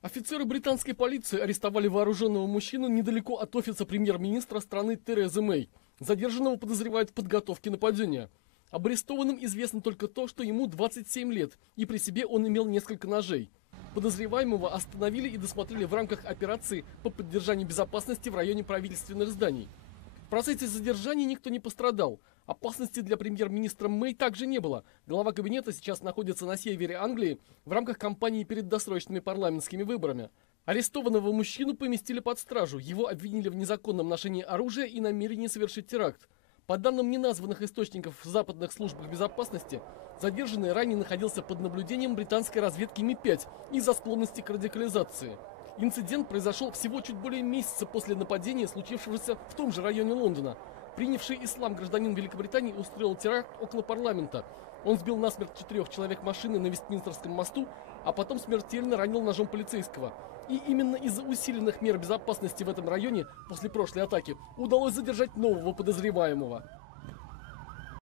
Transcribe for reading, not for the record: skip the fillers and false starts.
Офицеры британской полиции арестовали вооруженного мужчину недалеко от офиса премьер-министра страны Терезы Мэй. Задержанного подозревают в подготовке нападения. Об арестованном известно только то, что ему 27 лет, и при себе он имел несколько ножей. Подозреваемого остановили и досмотрели в рамках операции по поддержанию безопасности в районе правительственных зданий. В процессе задержания никто не пострадал. Опасности для премьер-министра Мэй также не было. Глава кабинета сейчас находится на севере Англии в рамках кампании перед досрочными парламентскими выборами. Арестованного мужчину поместили под стражу. Его обвинили в незаконном ношении оружия и намерении совершить теракт. По данным неназванных источников в западных службах безопасности, задержанный ранее находился под наблюдением британской разведки Ми-5 из-за склонности к радикализации. Инцидент произошел всего чуть более месяца после нападения, случившегося в том же районе Лондона. Принявший ислам гражданин Великобритании устроил теракт около парламента. Он сбил насмерть 4 человек машины на Вестминстерском мосту, а потом смертельно ранил ножом полицейского. И именно из-за усиленных мер безопасности в этом районе после прошлой атаки удалось задержать нового подозреваемого.